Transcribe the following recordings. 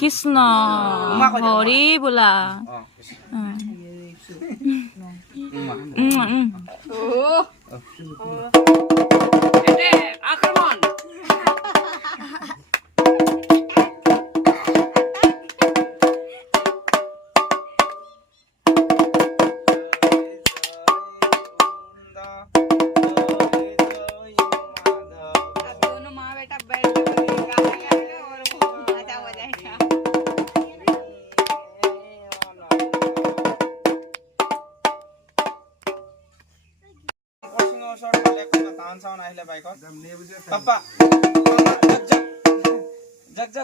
কৃষ্ণ হৰি বোলা আক্রমণ जग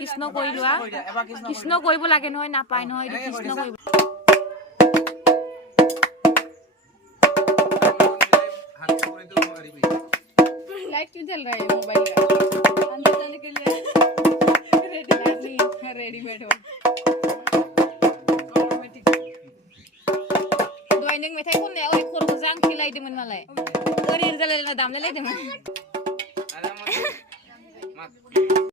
কৃষ্ণ কৰি লোৱা কৃষ্ণ কৰিব লাগে নহয় নাপায় নহয় কৃষ্ণ কৰিব लाइट क्यों जल रहा है मोबाइल का अंदर जाने के लिए रेडीमेड हो ऑटोमेटिक दहाय नों मेथाइ खननायाव ओरै खर'खौ जांख्रिलायदोंमोन मालाय ओरै जालायना दामलायलायदोंमोन